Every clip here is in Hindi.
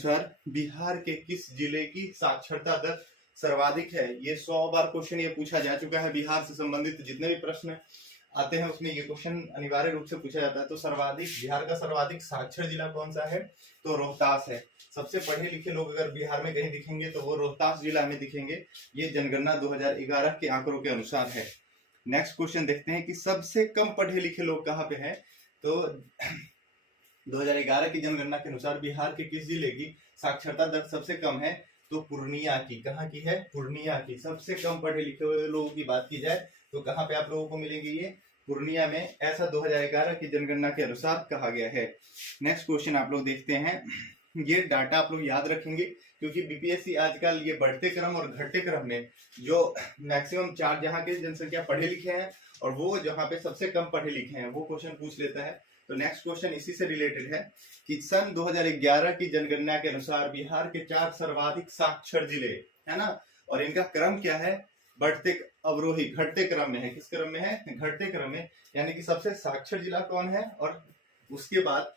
अनुसार बिहार के किस जिले की साक्षरता दर सर्वाधिक है? ये 100 बार क्वेश्चन ये पूछा जा चुका है। बिहार से संबंधित जितने भी प्रश्न आते हैं उसमें ये क्वेश्चन अनिवार्य रूप से पूछा जाता है। तो सर्वाधिक बिहार का सर्वाधिक साक्षर जिला कौन सा है? तो रोहतास है। सबसे पढ़े लिखे लोग अगर बिहार में कहीं दिखेंगे तो वो रोहतास जिला में दिखेंगे। ये जनगणना 2011 के आंकड़ों के अनुसार है। नेक्स्ट क्वेश्चन देखते हैं कि सबसे कम पढ़े लिखे लोग कहाँ पे हैं? तो 2011 की जनगणना के अनुसार बिहार के किस जिले की साक्षरता दर सबसे कम है? तो पूर्णिया की। कहाँ की है? पूर्णिया की। सबसे कम पढ़े लिखे हुए लोगों की बात की जाए तो कहाँ पे आप लोगों को मिलेंगे? ये पूर्णिया में। ऐसा 2011 की जनगणना के अनुसार कहा गया है। नेक्स्ट क्वेश्चन आप लोग देखते हैं। ये डाटा आप लोग याद रखेंगे क्योंकि बीपीएससी आजकल ये बढ़ते क्रम और घटते क्रम में जो मैक्सिमम 4 जहाँ के जनसंख्या पढ़े लिखे हैं और वो जहाँ पे सबसे कम पढ़े लिखे हैं वो क्वेश्चन पूछ लेता है। तो नेक्स्ट क्वेश्चन इसी से रिलेटेड है कि सन 2011 की जनगणना के अनुसार बिहार के 4 सर्वाधिक साक्षर जिले है ना, और इनका क्रम क्या है? बढ़ते अवरोही घटते क्रम में है। किस क्रम में है? घटते क्रम में। यानी कि सबसे साक्षर जिला कौन है और उसके बाद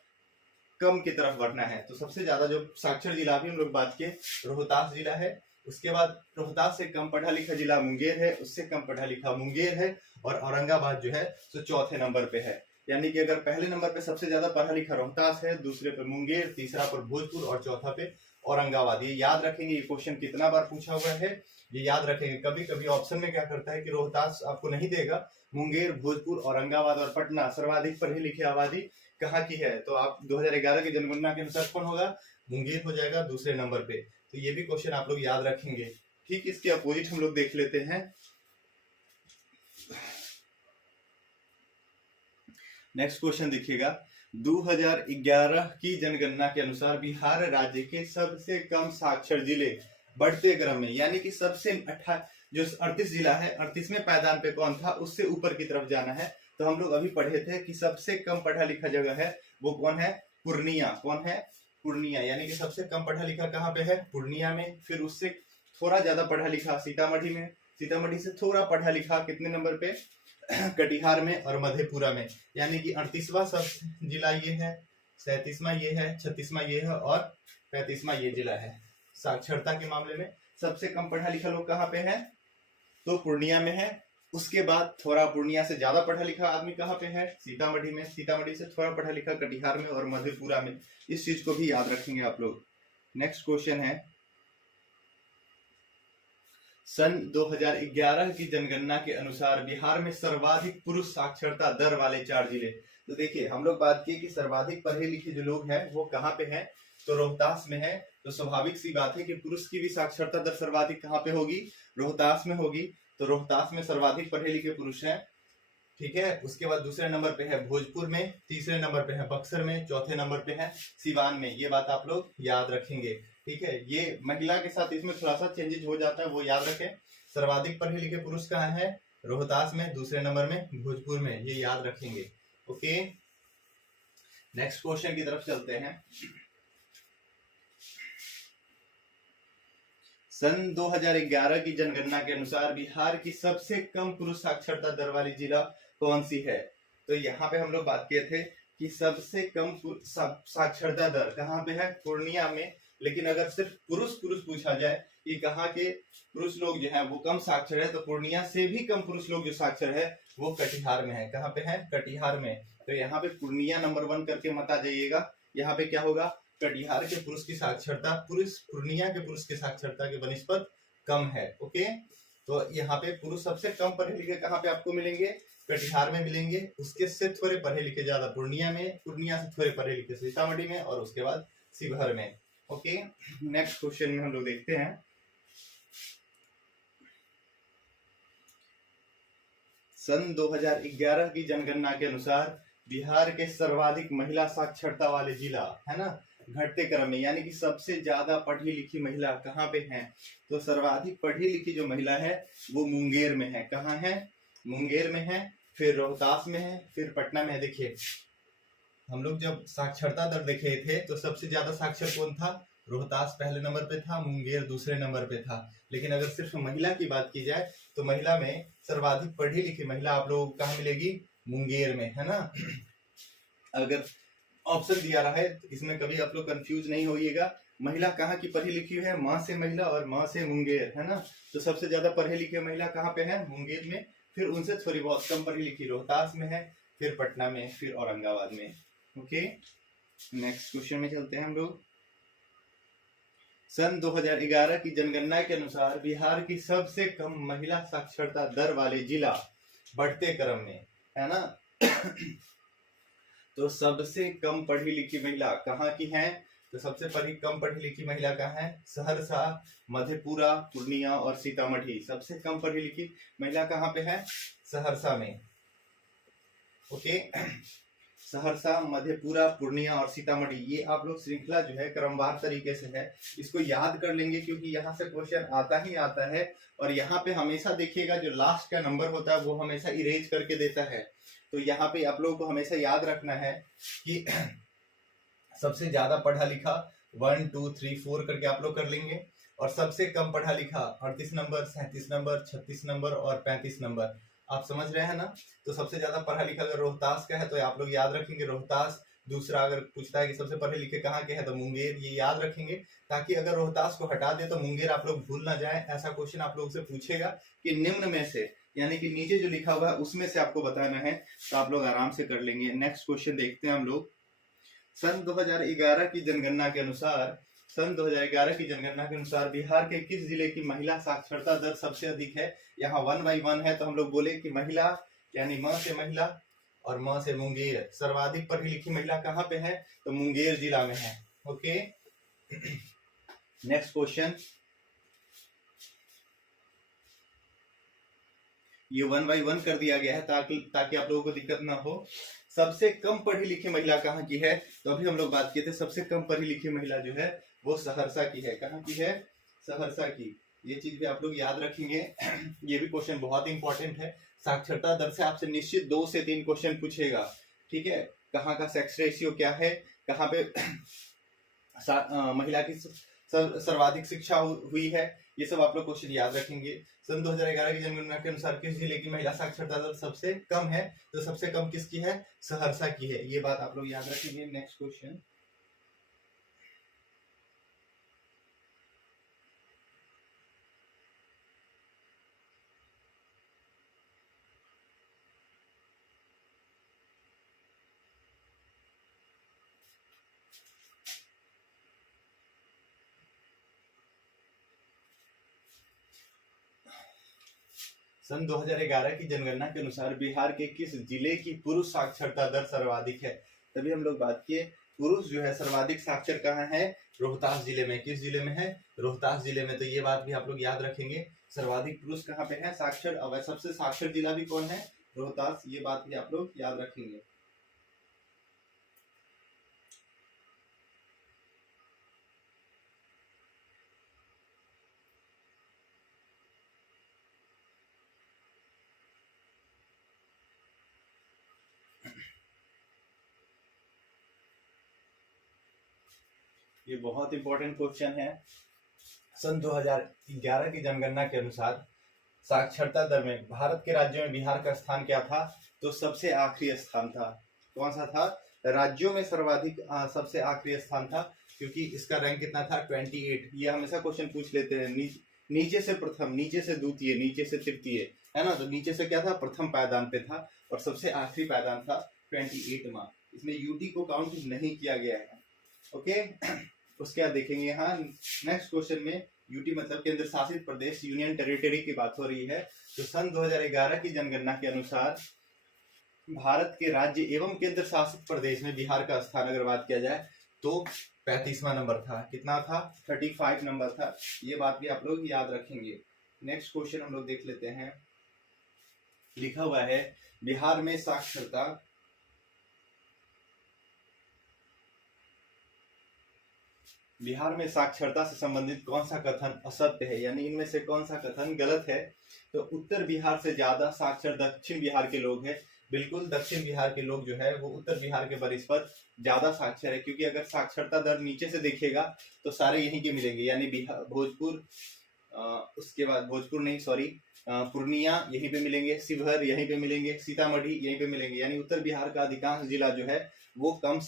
कम की तरफ बढ़ना है। तो सबसे ज्यादा जो साक्षर जिला भी हम लोग बात किए रोहतास जिला है। उसके बाद रोहतास से कम पढ़ा लिखा जिला मुंगेर है, उससे कम पढ़ा लिखा मुंगेर है, और औरंगाबाद जो है तो चौथे नंबर पे है। यानी कि अगर पहले नंबर पे सबसे ज्यादा पढ़ा लिखा रोहतास है, दूसरे पे मुंगेर, तीसरा पर भोजपुर और चौथा पे औरंगाबाद। ये याद रखेंगे। ये क्वेश्चन कितना बार पूछा हुआ है ये याद रखेंगे। कभी कभी ऑप्शन में क्या करता है कि रोहतास आपको नहीं देगा, मुंगेर, भोजपुर, औरंगाबाद और पटना सर्वाधिक पढ़ी लिखी आबादी कहाँ की है? तो आप 2011 की जनगणना के अनुसार कौन होगा? मुंगेर हो जाएगा दूसरे नंबर पे। तो ये भी क्वेश्चन आप लोग याद रखेंगे। ठीक, इसके अपोजिट हम लोग देख लेते हैं। नेक्स्ट क्वेश्चन देखिएगा। 2011 की जनगणना के अनुसार बिहार राज्य के सबसे कम साक्षर जिले बढ़ते क्रम में, यानी कि सबसे जो 38 जिला है 38वें पायदान पे कौन था उससे ऊपर की तरफ जाना है। तो हम लोग अभी पढ़े थे कि सबसे कम पढ़ा लिखा जगह है वो कौन है? पूर्णिया। कौन है? पूर्णिया। यानी कि सबसे कम पढ़ा लिखा कहाँ पे है? पूर्णिया में। फिर उससे थोड़ा ज्यादा पढ़ा लिखा सीतामढ़ी में, सीतामढ़ी से थोड़ा पढ़ा लिखा कितने नंबर पे? कटिहार में और मधेपुरा में। यानी कि 38वां सब जिला ये है, 37वां ये है, 36वां ये है और 35वां ये जिला है। साक्षरता के मामले में सबसे कम पढ़ा लिखा लोग कहाँ पे है? तो पूर्णिया में है। उसके बाद थोड़ा पूर्णिया से ज्यादा पढ़ा लिखा आदमी कहाँ पे है? सीतामढ़ी में। सीतामढ़ी से थोड़ा पढ़ा लिखा कटिहार में और मधेपुरा में। इस चीज को भी याद रखेंगे आप लोग। नेक्स्ट क्वेश्चन है, सन 2011 की जनगणना के अनुसार बिहार में सर्वाधिक पुरुष साक्षरता दर वाले 4 जिले। तो देखिए हम लोग बात की कि सर्वाधिक पढ़े लिखे जो लोग हैं वो कहाँ पे हैं? तो रोहतास में है। तो स्वाभाविक सी बात है कि पुरुष की भी साक्षरता दर सर्वाधिक कहाँ पे होगी? रोहतास में होगी। तो रोहतास में सर्वाधिक पढ़े लिखे पुरुष हैं। ठीक है। उसके बाद दूसरे नंबर पे है भोजपुर में, तीसरे नंबर पे है बक्सर में, चौथे नंबर पे है सिवान में। ये बात आप लोग याद रखेंगे। ठीक है। ये महिला के साथ इसमें थोड़ा सा चेंजेस हो जाता है, वो याद रखें। सर्वाधिक पढ़े लिखे पुरुष कहाँ है? रोहतास में, दूसरे नंबर में भोजपुर में। ये याद रखेंगे। ओके, नेक्स्ट क्वेश्चन की तरफ चलते हैं। सन 2011 की जनगणना के अनुसार बिहार की सबसे कम पुरुष साक्षरता दर वाली जिला कौन सी है? तो यहाँ पे हम लोग बात किए थे कि सबसे कम साक्षरता दर कहाँ पे है? पूर्णिया में। लेकिन अगर सिर्फ पुरुष पूछा जाए कि कहाँ के पुरुष लोग जो है वो कम साक्षर है, तो पूर्णिया से भी कम पुरुष लोग जो साक्षर है वो कटिहार में है। कहाँ पे है? कटिहार में। तो यहाँ पे पूर्णिया नंबर 1 करके मत आ जाइएगा। यहाँ पे क्या होगा? कटिहार के पुरुष की साक्षरता पूर्णिया के पुरुष की साक्षरता के बनिस्पत कम है। ओके, तो यहाँ पे पुरुष सबसे कम पढ़े लिखे कहाँ पे आपको मिलेंगे? कटिहार में मिलेंगे। उसके से थोड़े पढ़े लिखे ज्यादा पूर्णिया में, पूर्णिया से थोड़े पढ़े लिखे सीतामढ़ी में और उसके बाद शिवहर में। ओके, नेक्स्ट क्वेश्चन में हम लोग देखते हैं। सन 2011 की जनगणना के अनुसार बिहार के सर्वाधिक महिला साक्षरता वाले जिला है ना, घटते क्रम में, यानी कि सबसे ज्यादा पढ़ी लिखी महिला कहाँ पे है? तो सर्वाधिक पढ़ी लिखी जो महिला है वो मुंगेर में है। कहाँ है? मुंगेर में है। फिर रोहतास में है, फिर पटना में है। देखिए हम लोग जब साक्षरता दर देखे थे तो सबसे ज्यादा साक्षर कौन था? रोहतास पहले नंबर पे था, मुंगेर दूसरे नंबर पे था। लेकिन अगर सिर्फ महिला की बात की जाए तो महिला में सर्वाधिक पढ़ी लिखी महिला आप लोगों को कहाँ मिलेगी? मुंगेर में, है ना। अगर ऑप्शन दिया रहा है इसमें कभी आप लोग कंफ्यूज नहीं होइएगा। महिला कहाँ की पढ़ी लिखी है? माँ से महिला और माँ से मुंगेर, है ना। तो सबसे ज्यादा पढ़ी लिखी महिला कहाँ पे है? मुंगेर में। फिर उनसे थोड़ी बहुत कम पढ़ी लिखी रोहतास में है, फिर पटना में, फिर औरंगाबाद में। ओके, नेक्स्ट क्वेश्चन में चलते हैं हम लोग। सन 2011 की जनगणना के अनुसार बिहार की सबसे कम महिला साक्षरता दर वाले जिला बढ़ते क्रम में, है ना। तो सबसे कम पढ़ी लिखी महिला कहाँ की है? तो सबसे कम पढ़ी लिखी महिला कहाँ है? सहरसा, मधेपुरा, पूर्णिया और सीतामढ़ी। सबसे कम पढ़ी लिखी महिला कहाँ पे है? सहरसा में। ओके, सहरसा, मधेपुरा, पूर्णिया और सीतामढ़ी। ये आप लोग श्रृंखला जो है क्रमवार तरीके से है, इसको याद कर लेंगे क्योंकि यहाँ से क्वेश्चन आता ही आता है। और यहाँ पे हमेशा देखिएगा जो लास्ट का नंबर होता है वो हमेशा इरेज करके देता है। तो यहाँ पे आप लोगों को हमेशा याद रखना है कि सबसे ज्यादा पढ़ा लिखा 1 2 3 4 करके आप लोग कर लेंगे, और सबसे कम पढ़ा लिखा 38 नंबर, 37 नंबर, 36 नंबर और 35 नंबर। आप समझ रहे हैं ना। तो सबसे ज्यादा पढ़ा लिखा अगर रोहतास का है तो आप लोग याद रखेंगे रोहतास। दूसरा अगर पूछता है कि सबसे पढ़े लिखे कहाँ के हैं तो मुंगेर, ये याद रखेंगे ताकि अगर रोहतास को हटा दे तो मुंगेर आप लोग भूल ना जाए। ऐसा क्वेश्चन आप लोग से पूछेगा कि निम्न में से, यानी कि नीचे जो लिखा हुआ है उसमें से आपको बताना है, तो आप लोग आराम से कर लेंगे। नेक्स्ट क्वेश्चन देखते हैं हम लोग। सन 2011 की जनगणना के अनुसार बिहार के किस जिले की महिला साक्षरता दर सबसे अधिक है? यहाँ 1 बाई 1 है तो हम लोग बोले कि महिला यानी म से महिला और म से मुंगेर। सर्वाधिक पढ़ी लिखी महिला कहाँ पे है? तो मुंगेर जिला में है। Okay, next question. ये 1 बाई 1 कर दिया गया है ताकि आप लोगों को दिक्कत ना हो। सबसे कम पढ़ी लिखी महिला कहाँ की है? तो अभी हम लोग बात किए थे सबसे कम पढ़ी लिखी महिला जो है वो सहरसा की है। कहाँ की है? सहरसा की। ये चीज भी आप लोग याद रखेंगे। ये भी क्वेश्चन बहुत इंपॉर्टेंट है। साक्षरता दर से आपसे निश्चित 2 से 3 क्वेश्चन पूछेगा, ठीक है। कहाँ का सेक्स रेशियो क्या है, कहाँ पे महिला की सर्वाधिक शिक्षा हुई है, ये सब आप लोग क्वेश्चन याद रखेंगे। सन 2011 की जनगणना के अनुसार किस जिले की महिला साक्षरता दर सबसे कम है? तो सबसे कम किसकी है? सहरसा की है। ये बात आप लोग याद रखेंगे। Next question. सन 2011 की जनगणना के अनुसार बिहार के किस जिले की पुरुष साक्षरता दर सर्वाधिक है? तभी हम लोग बात किए पुरुष जो है सर्वाधिक साक्षर कहाँ है? रोहतास जिले में। किस जिले में है? रोहतास जिले में। तो ये बात भी आप लोग याद रखेंगे, सर्वाधिक पुरुष कहाँ पे है साक्षर। अब सबसे साक्षर जिला भी कौन है? रोहतास। ये बात भी आप लोग याद रखेंगे। ये बहुत इंपॉर्टेंट क्वेश्चन है। सन 2011 की जनगणना के अनुसार साक्षरता दर में भारत के राज्यों में बिहार का स्थान क्या था? तो सबसे आखिरी स्थान था। कौन सा था? राज्यों में सर्वाधिक सबसे आखिरी स्थान था, क्योंकि इसका रैंक कितना था? 28। ये हमेशा क्वेश्चन पूछ लेते हैं, नीचे से प्रथम, नीचे से द्वितीय, नीचे से तृतीय, है ना। तो नीचे से क्या था? प्रथम पायदान पे था, और सबसे आखिरी पायदान था 28वां। इसमें यूटी को काउंट नहीं किया गया है। ओके, उसके बाद देखेंगे यहाँ नेक्स्ट क्वेश्चन में यूटी मतलब केंद्र शासित प्रदेश, यूनियन टेरिटरी की बात हो रही है। तो सन 2011 की जनगणना के अनुसार भारत के राज्य एवं केंद्र शासित प्रदेश में बिहार का स्थान अगर बात किया जाए तो 35वां नंबर था। कितना था? 35 नंबर था। ये बात भी आप लोग याद रखेंगे। नेक्स्ट क्वेश्चन हम लोग देख लेते हैं। लिखा हुआ है बिहार में साक्षरता से संबंधित कौन सा कथन असत्य है, यानी इनमें से कौन सा कथन गलत है? तो उत्तर बिहार से ज्यादा साक्षर दक्षिण बिहार के लोग हैं। बिल्कुल, दक्षिण बिहार के लोग जो है वो उत्तर बिहार के बनिस्पत ज्यादा साक्षर है, क्योंकि अगर साक्षरता दर नीचे से देखिएगा तो सारे यहीं के मिलेंगे, यानी बिहार, भोजपुर, उसके बाद भोजपुर नहीं सॉरी पूर्णिया यहीं पे मिलेंगे, शिवहर यहीं पे मिलेंगे, सीतामढ़ी यहीं पे मिलेंगे। यानी उत्तर बिहार का अधिकांश जिला जो है वो कम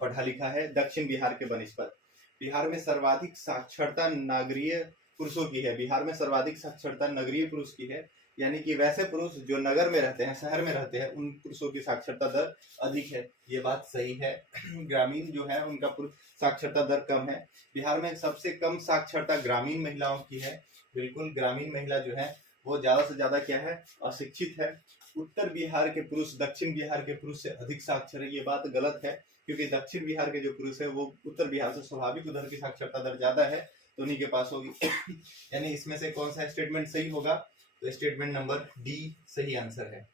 पढ़ा लिखा है दक्षिण बिहार के बनिस्पत। बिहार में सर्वाधिक साक्षरता नगरीय पुरुषों की है। बिहार में सर्वाधिक साक्षरता नगरीय पुरुष की है, यानी कि वैसे पुरुष जो नगर में रहते हैं, शहर में रहते हैं, उन पुरुषों की साक्षरता दर अधिक है। ये बात सही है। ग्रामीण जो है उनका साक्षरता दर कम है। बिहार में सबसे कम साक्षरता ग्रामीण महिलाओं की है। बिल्कुल, ग्रामीण महिला जो है वो ज्यादा से ज्यादा क्या है, अशिक्षित है। उत्तर बिहार के पुरुष दक्षिण बिहार के पुरुष से अधिक साक्षर है। ये बात गलत है, क्योंकि दक्षिण बिहार के जो पुरुष है वो उत्तर बिहार से स्वाभाविक उधर की साक्षरता दर ज्यादा है, तो उन्हीं के पास होगी। यानी इसमें से कौन सा स्टेटमेंट सही होगा, तो स्टेटमेंट नंबर डी सही आंसर है।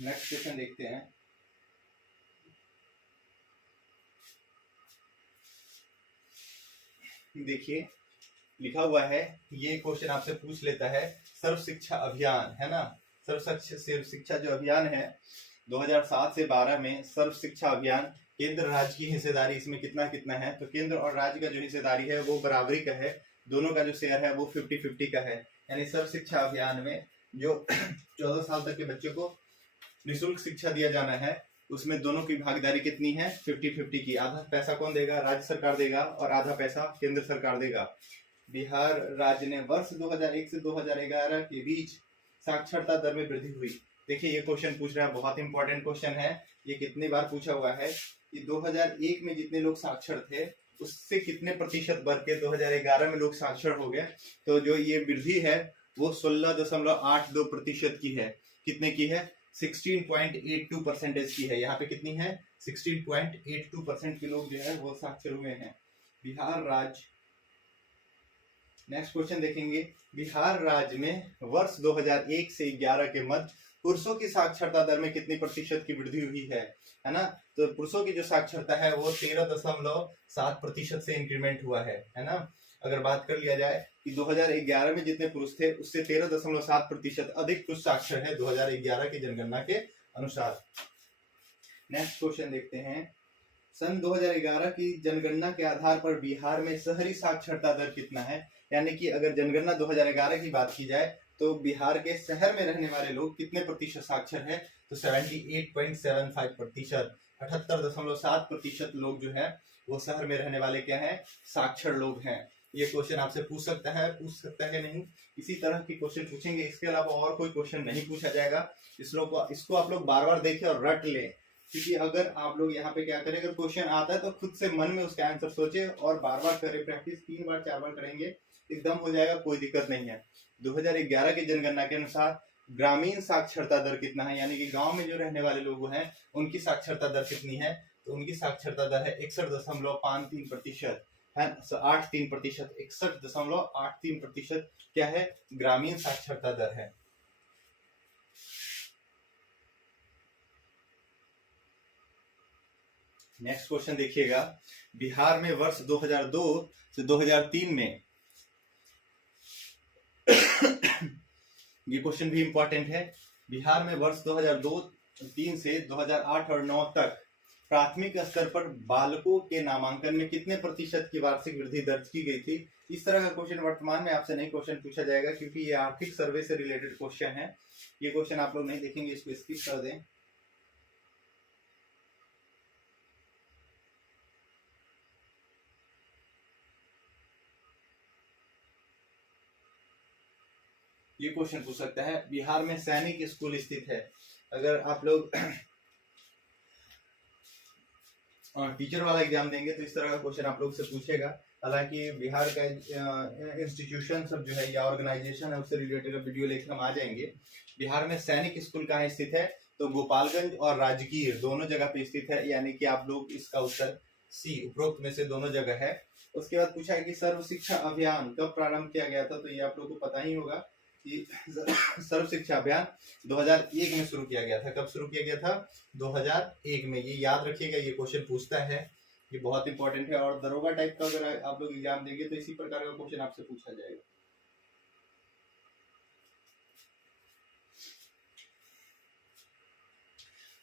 नेक्स्ट क्वेश्चन देखते हैं। देखिए लिखा हुआ है, ये क्वेश्चन आपसे पूछ लेता है, सर्व शिक्षा अभियान है ना, सर्व शिक्षा जो अभियान है 2007 से 12 में सर्व शिक्षा अभियान, केंद्र राज्य की हिस्सेदारी इसमें कितना कितना है, तो केंद्र और राज्य का जो हिस्सेदारी है वो बराबरी का है, दोनों का जो शेयर है वो 50-50 का है। यानी सर्व शिक्षा अभियान में जो 14 साल तक के बच्चे को निःशुल्क शिक्षा दिया जाना है, उसमें दोनों की भागीदारी कितनी है, 50-50 की। आधा पैसा कौन देगा, राज्य सरकार देगा, और आधा पैसा केंद्र सरकार देगा। बिहार राज्य ने वर्ष 2001 से 2011 के बीच साक्षरता दर में वृद्धि हुई। देखिए ये क्वेश्चन पूछ रहा है, बहुत इंपॉर्टेंट क्वेश्चन है। ये कितनी बार पूछा हुआ है कि 2001 में जितने लोग साक्षर थे उससे कितने प्रतिशत बढ़ के 2011 में लोग साक्षर हो गए। तो जो ये वृद्धि है वो 16.82% की है। कितने की है, 16.82% की है। यहाँ पे कितनी है, 16.82% के लोग जो है वो साक्षर हुए हैं। बिहार राज्य, नेक्स्ट क्वेश्चन देखेंगे। बिहार राज्य में वर्ष 2001 से 11 के मध्य पुरुषों की साक्षरता दर में कितनी प्रतिशत की वृद्धि हुई है ना। तो पुरुषों की जो साक्षरता है वो 13.7% से इंक्रीमेंट हुआ है ना। अगर बात कर लिया जाए कि 2011 में जितने पुरुष थे उससे 13.7% अधिक पुरुष साक्षर है 2011 की जनगणना के अनुसार। नेक्स्ट क्वेश्चन देखते हैं। सन 2011 की जनगणना के आधार पर बिहार में शहरी साक्षरता दर कितना है। यानी कि अगर जनगणना 2011 की बात की जाए तो बिहार के शहर में रहने वाले लोग कितने प्रतिशत साक्षर है, तो 78.75%, 78.7% लोग जो है वो शहर में रहने वाले क्या है, साक्षर लोग हैं। ये क्वेश्चन आपसे पूछ सकता है नहीं, इसी तरह के क्वेश्चन पूछेंगे। इसके अलावा और कोई क्वेश्चन नहीं पूछा जाएगा। इसको आप लोग बार बार देखें और रट लें, क्योंकि अगर आप लोग यहाँ पे क्या करें, अगर क्वेश्चन आता है तो खुद से मन में उसका आंसर सोचे और बार बार करें, प्रैक्टिस 3 बार 4 बार करेंगे, एकदम हो जाएगा, कोई दिक्कत नहीं है। 2011 की जनगणना के अनुसार ग्रामीण साक्षरता दर कितना है, यानी कि गांव में जो रहने वाले लोग हैं उनकी साक्षरता दर कितनी है, तो उनकी साक्षरता दर है 61.53% है, 83%, 61.83% क्या है, ग्रामीण साक्षरता दर है। नेक्स्ट क्वेश्चन देखिएगा। बिहार में वर्ष 2002 से 2003 में ये क्वेश्चन भी इंपॉर्टेंट है। बिहार में वर्ष 2002-3 से 2008 और 9 तक प्राथमिक स्तर पर बालकों के नामांकन में कितने प्रतिशत की वार्षिक वृद्धि दर्ज की गई थी। इस तरह का क्वेश्चन वर्तमान में आपसे नहीं क्वेश्चन पूछा जाएगा, क्योंकि ये आर्थिक सर्वे से रिलेटेड क्वेश्चन है। ये क्वेश्चन आप लोग नहीं देखेंगे, इसको स्किप कर दें। ये क्वेश्चन पूछ सकता है, बिहार में सैनिक स्कूल स्थित है। अगर आप लोग टीचर वाला एग्जाम देंगे तो इस तरह का क्वेश्चन आप लोग से पूछेगा। हालांकि बिहार का इंस्टीट्यूशन सब जो है या ऑर्गेनाइजेशन है उससे रिलेटेड वीडियो लेकर हम आ जाएंगे। बिहार में सैनिक स्कूल कहाँ स्थित है, तो गोपालगंज और राजगीर दोनों जगह पे स्थित है, यानी कि आप लोग इसका उत्तर सी, उपरोक्त में से दोनों जगह है। उसके बाद पूछा है कि सर्व शिक्षा अभियान कब प्रारंभ किया गया था, तो ये आप लोग को पता ही होगा कि सर्व शिक्षा अभियान 2001 में शुरू किया गया था। कब शुरू किया गया था, 2001 में। ये याद रखिएगा, ये क्वेश्चन पूछता है, ये बहुत इंपॉर्टेंट है। और दरोगा टाइप का अगर आप लोग एग्जाम देंगे तो इसी प्रकार का क्वेश्चन आपसे पूछा जाएगा।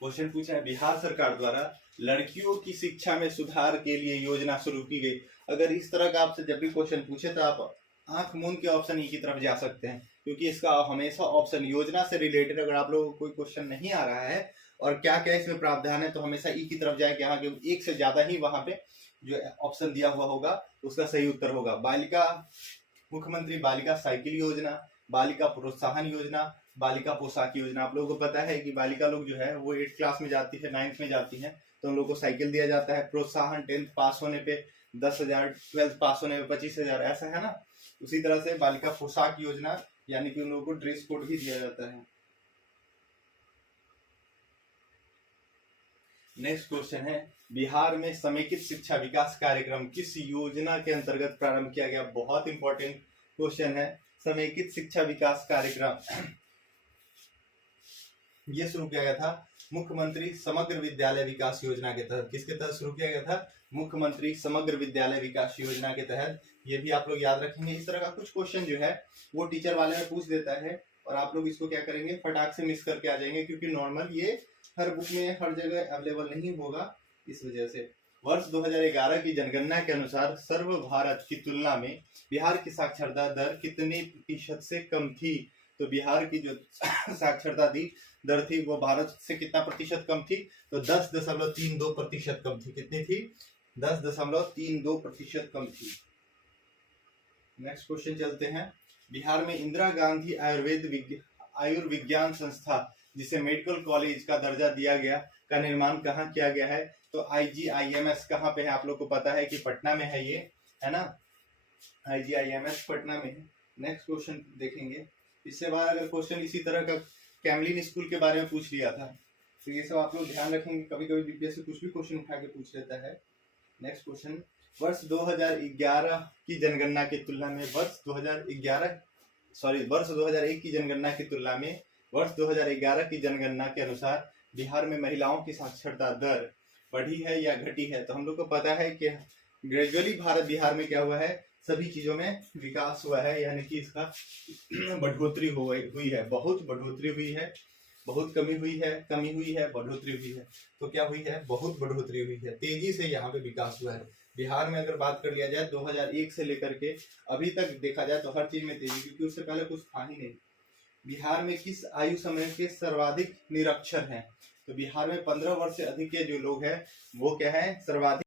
क्वेश्चन पूछा है, बिहार सरकार द्वारा लड़कियों की शिक्षा में सुधार के लिए योजना शुरू की गई। अगर इस तरह का आपसे जब भी क्वेश्चन पूछे तो आप आंख मूंद के ऑप्शन ई की तरफ जा सकते हैं, क्योंकि इसका हमेशा ऑप्शन योजना से रिलेटेड अगर आप लोगों को कोई क्वेश्चन नहीं आ रहा है और क्या क्या इसमें प्रावधान है तो हमेशा ई की तरफ जाए कि हाँ, एक से ज्यादा ही वहां पे जो ऑप्शन दिया हुआ होगा उसका सही उत्तर होगा बालिका मुख्यमंत्री बालिका साइकिल योजना, बालिका प्रोत्साहन योजना, बालिका पोशाक योजना। आप लोगों को पता है कि बालिका लोग जो है वो 8th क्लास में जाती है, 9th में जाती है, तो उन लोगों को साइकिल दिया जाता है। प्रोत्साहन 10th पास होने पे 10,000, 12th पास होने पे 25,000, ऐसा है ना। उसी तरह से बालिका पोशाक योजना यानी कि उन लोगों को ड्रेस कोड भी दिया जाता है। नेक्स्ट क्वेश्चन है, बिहार में समेकित शिक्षा विकास कार्यक्रम किस योजना के अंतर्गत प्रारंभ किया गया? बहुत इंपॉर्टेंट क्वेश्चन है। समेकित शिक्षा विकास कार्यक्रम ये शुरू किया गया था मुख्यमंत्री समग्र विद्यालय विकास योजना के तहत। किसके तहत शुरू किया गया था? मुख्यमंत्री समग्र विद्यालय विकास योजना के तहत। ये भी आप लोग याद रखेंगे। इस तरह का कुछ क्वेश्चन जो है वो टीचर वाले में पूछ देता है और आप लोग इसको क्या करेंगे, फटाक से मिस करके आ जाएंगे, क्योंकि नॉर्मल ये हर बुक में हर जगह अवेलेबल नहीं होगा। इस वजह से वर्ष 2011 की जनगणना के अनुसार सर्व भारत की तुलना में बिहार की साक्षरता दर कितने प्रतिशत से कम थी? तो बिहार की जो साक्षरता दर थी वो भारत से कितना प्रतिशत कम थी? तो 10.32% कम थी। कितनी थी? 10.32% कम थी। नेक्स्ट क्वेश्चन चलते हैं। बिहार में इंदिरा गांधी आयुर्विज्ञान संस्था, जिसे मेडिकल कॉलेज का दर्जा दिया गया, का निर्माण कहाँ किया गया है? तो IGIMS कहाँ पे है? आप लोग को पता है कि पटना में है, ये है ना। IGIMS पटना में है। नेक्स्ट क्वेश्चन देखेंगे। इससे बाद अगर क्वेश्चन इसी तरह का कैमलिन स्कूल के बारे में पूछ लिया था, तो ये सब आप लोग ध्यान रखेंगे। कभी कभी बीपीएससी कुछ भी क्वेश्चन उठा के पूछ लेता है। नेक्स्ट क्वेश्चन, वर्ष 2011 की जनगणना की तुलना में वर्ष 2001 की जनगणना की तुलना में वर्ष 2011 की जनगणना के अनुसार बिहार में महिलाओं की साक्षरता दर बढ़ी है या घटी है? तो हम लोग को पता है कि ग्रेजुअली बिहार में क्या हुआ है, सभी चीजों में विकास हुआ है, यानी कि इसका बढ़ोतरी हुई है। बहुत बढ़ोतरी हुई है, बहुत कमी हुई है, बढ़ोतरी हुई है। तो क्या हुई है? बहुत बढ़ोतरी हुई है, तेजी से यहाँ पे विकास हुआ है। बिहार में अगर बात कर लिया जाए 2001 से लेकर के अभी तक देखा जाए तो हर चीज में तेजी, क्योंकि उससे पहले कुछ था ही नहीं। बिहार में किस आयु समूह के सर्वाधिक निरक्षर हैं? तो बिहार में 15 वर्ष से अधिक के जो लोग हैं वो क्या है? सर्वाधिक